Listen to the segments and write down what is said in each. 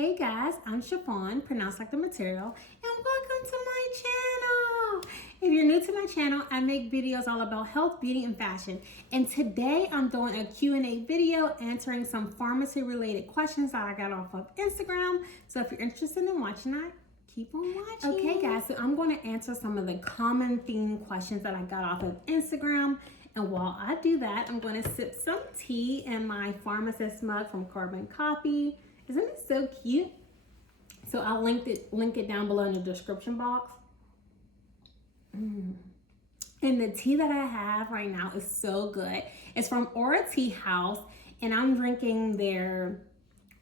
Hey guys, I'm Sha-Phawn, pronounced like the material, and welcome to my channel. If you're new to my channel, I make videos all about health, beauty, and fashion. And today I'm doing a Q&A video answering some pharmacy related questions that I got off of Instagram. So if you're interested in watching that, keep on watching. Okay guys, so I'm going to answer some of the common theme questions that I got off of Instagram. And while I do that, I'm going to sip some tea in my pharmacist mug from Carbon Copy. Isn't it so cute? So I'll link it down below in the description box. And the tea that I have right now is so good. It's from Teahouse, and I'm drinking their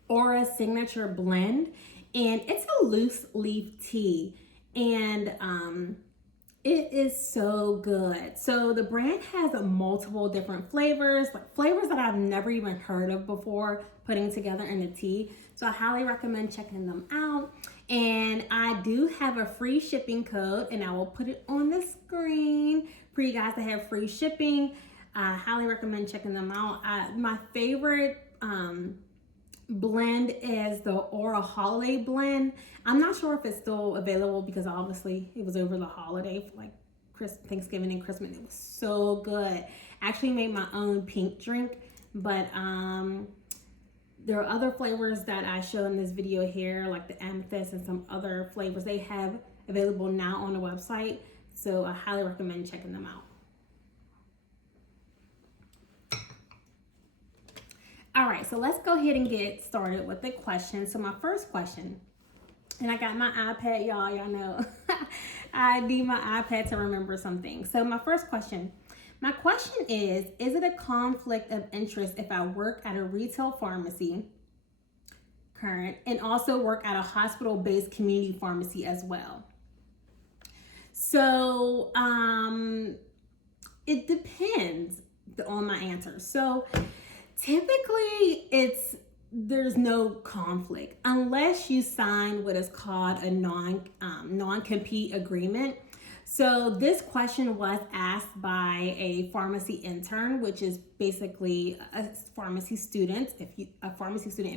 Aura Signature Blend, and it's a loose leaf tea, and it is so good. So the brand has multiple different flavors, like flavors that I've never even heard of before, putting together in the tea. So I highly recommend checking them out. And I do have a free shipping code, and I will put it on the screen for you guys to have free shipping. I highly recommend checking them out. My favorite blend is the Aura Holiday Blend. I'm not sure if it's still available because obviously it was over the holiday for like Thanksgiving and Christmas. It was so good. I actually made my own pink drink, but there are other flavors that I show in this video here, like the amethyst and some other flavors they have available now on the website. So I highly recommend checking them out. All right, so let's go ahead and get started with the question. So my first question, and I got my iPad, y'all know I need my iPad to remember something. So my first question, my question is it a conflict of interest if I work at a retail pharmacy, current, and also work at a hospital-based community pharmacy as well? So it depends on my answer. So typically there's no conflict unless you sign what is called a non-compete agreement. So this question was asked by a pharmacy intern, which is basically a pharmacy student. If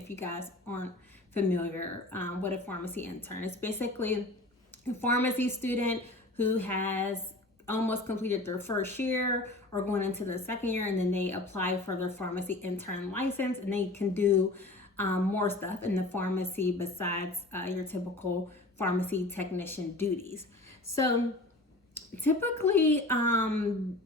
you guys aren't familiar with a pharmacy intern, it's basically a pharmacy student who has almost completed their first year or going into the second year, and then they apply for their pharmacy intern license, and they can do more stuff in the pharmacy besides your typical pharmacy technician duties. So typically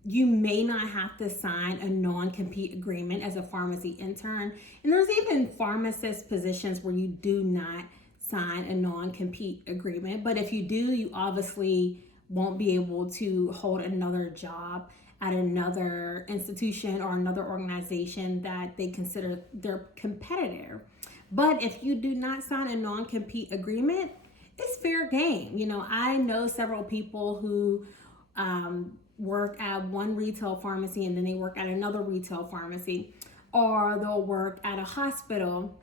you may not have to sign a non-compete agreement as a pharmacy intern, and there's even pharmacist positions where you do not sign a non-compete agreement. But if you do, you obviously won't be able to hold another job at another institution or another organization that they consider their competitor. But if you do not sign a non-compete agreement, it's fair game. You know, I know several people who work at one retail pharmacy and then they work at another retail pharmacy, or they'll work at a hospital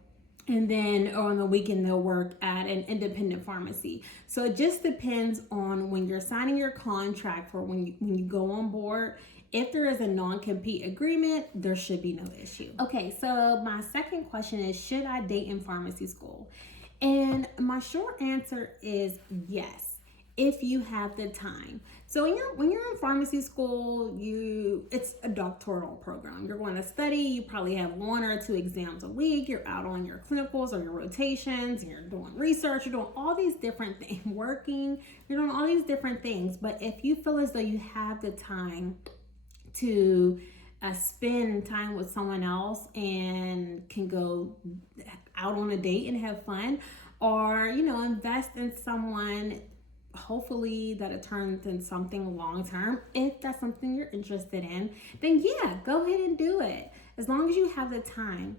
and then on the weekend they'll work at an independent pharmacy. So it just depends on when you're signing your contract for when you go on board. If there is a non-compete agreement, there should be no issue. Okay, so my second question is, should I date in pharmacy school? And my short answer is yes, if you have the time. So when you're in pharmacy school, it's a doctoral program. You're going to study. You probably have 1 or 2 exams a week. You're out on your clinicals or your rotations. You're doing research. You're doing all these different things, working. You're doing all these different things. But if you feel as though you have the time to spend time with someone else and can go out on a date and have fun, or invest in someone, hopefully that it turns into something long term, if that's something you're interested in, then yeah, go ahead and do it as long as you have the time.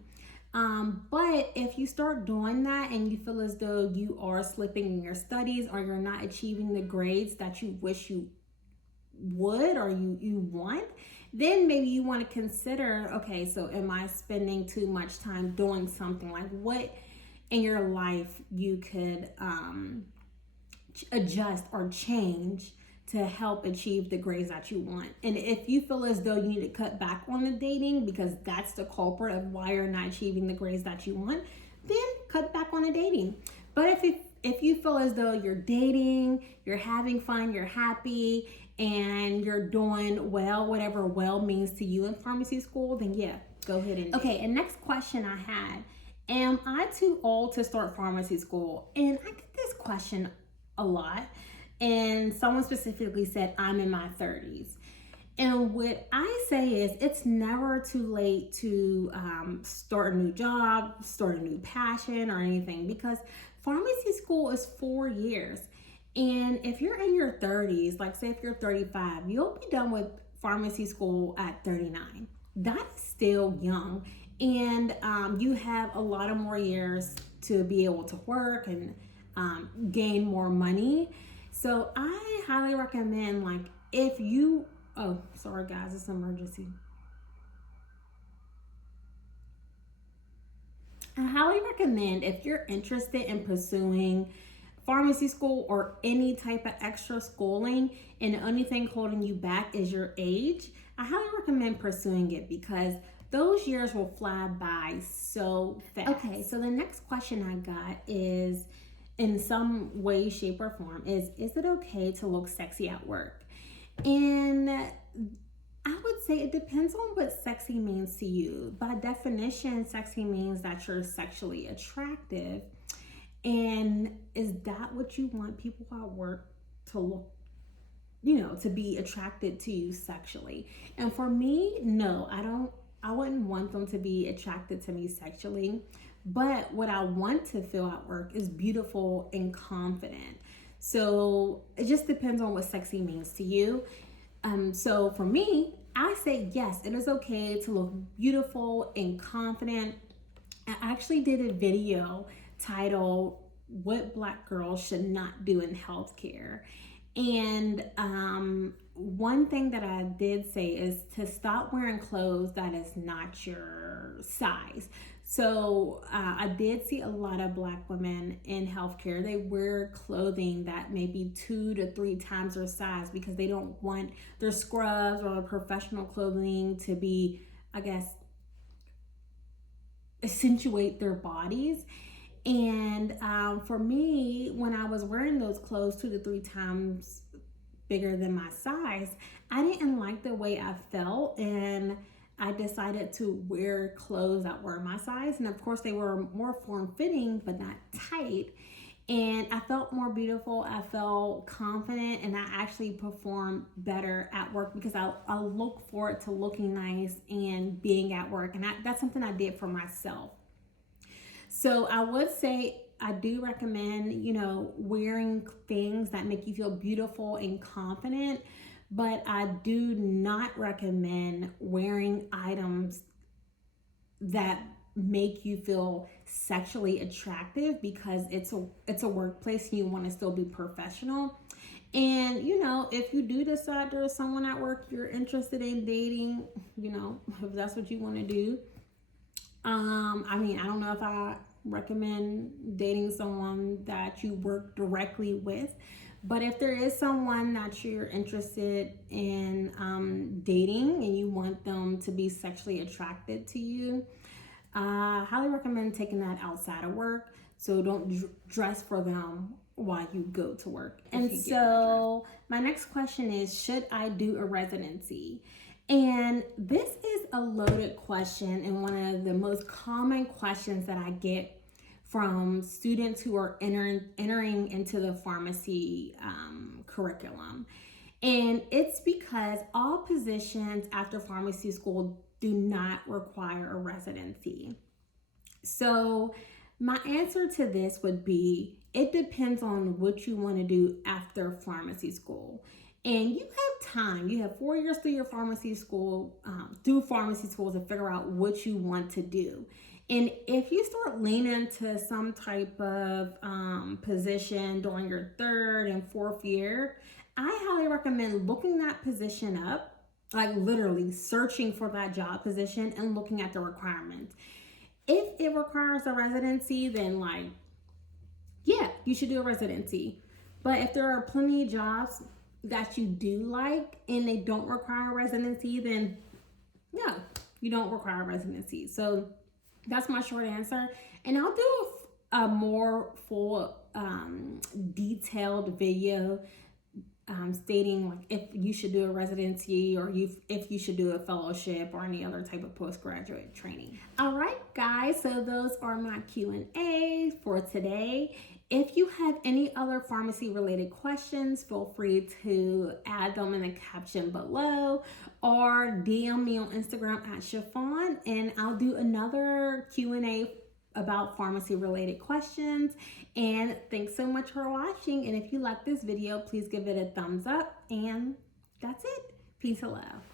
But if you start doing that and you feel as though you are slipping in your studies, or you're not achieving the grades that you wish you would or you want, then maybe you want to consider, okay, so am I spending too much time doing something? Like, what in your life you could adjust or change to help achieve the grades that you want. And if you feel as though you need to cut back on the dating because that's the culprit of why you're not achieving the grades that you want, then cut back on on a dating. But if you feel as though you're dating, you're having fun, you're happy, and you're doing well, whatever well means to you in pharmacy school, then yeah, go ahead and okay. And next question I had, am I too old to start pharmacy school? And I get this question a lot, and someone specifically said I'm in my 30s. And what I say is it's never too late to start a new job, start a new passion or anything, because pharmacy school is 4 years. And if you're in your 30s, like say if you're 35, you'll be done with pharmacy school at 39. That is still young. And you have a lot of more years to be able to work and gain more money. So I highly recommend, like, if you, oh, sorry guys, it's an emergency. I highly recommend, if you're interested in pursuing pharmacy school or any type of extra schooling and the only thing holding you back is your age, I highly recommend pursuing it because those years will fly by so fast. Okay, so the next question I got is, in some way, shape, or form, is it okay to look sexy at work? And I would say it depends on what sexy means to you. By definition, sexy means that you're sexually attractive. And is that what you want people at work to look, to be attracted to you sexually? And for me, no, I wouldn't want them to be attracted to me sexually. But what I want to feel at work is beautiful and confident. So it just depends on what sexy means to you. So for me, I say yes, it is okay to look beautiful and confident. I actually did a video titled "What Black Girls Should Not Do in Healthcare." And one thing that I did say is to stop wearing clothes that is not your size. So I did see a lot of Black women in healthcare. They wear clothing that may be 2 to 3 times their size because they don't want their scrubs or their professional clothing to be, I guess, accentuate their bodies. And for me, when I was wearing those clothes 2 to 3 times bigger than my size, I didn't like the way I felt, and I decided to wear clothes that were my size. And of course, they were more form-fitting, but not tight. And I felt more beautiful. I felt confident, and I actually performed better at work because I look forward to looking nice and being at work. And that's something I did for myself. So I would say I do recommend, wearing things that make you feel beautiful and confident, but I do not recommend wearing items that make you feel sexually attractive because it's a workplace and you want to still be professional. And if you do decide there's someone at work you're interested in dating, if that's what you want to do, I don't know if I recommend dating someone that you work directly with, but if there is someone that you're interested in dating and you want them to be sexually attracted to you, I highly recommend taking that outside of work. So don't dress for them while you go to work. And so my next question is, should I do a residency? And this is a loaded question and one of the most common questions that I get from students who are entering into the pharmacy curriculum. And it's because all positions after pharmacy school do not require a residency. So my answer to this would be, it depends on what you want to do after pharmacy school. And you have time. You have 4 years through your pharmacy school, to figure out what you want to do. And if you start leaning to some type of position during your 3rd and 4th year, I highly recommend looking that position up, like literally searching for that job position and looking at the requirements. If it requires a residency, then yeah, you should do a residency. But if there are plenty of jobs that you do like and they don't require a residency, then no, you don't require a residency. So that's my short answer. And I'll do a more full detailed video stating like if you should do a residency or if you should do a fellowship or any other type of postgraduate training. All right, guys, so those are my Q&A for today. If you have any other pharmacy related questions, feel free to add them in the caption below or DM me on Instagram at ShaPhawn, and I'll do another Q&A about pharmacy related questions. And thanks so much for watching, and if you like this video, please give it a thumbs up, and that's it. Peace and love.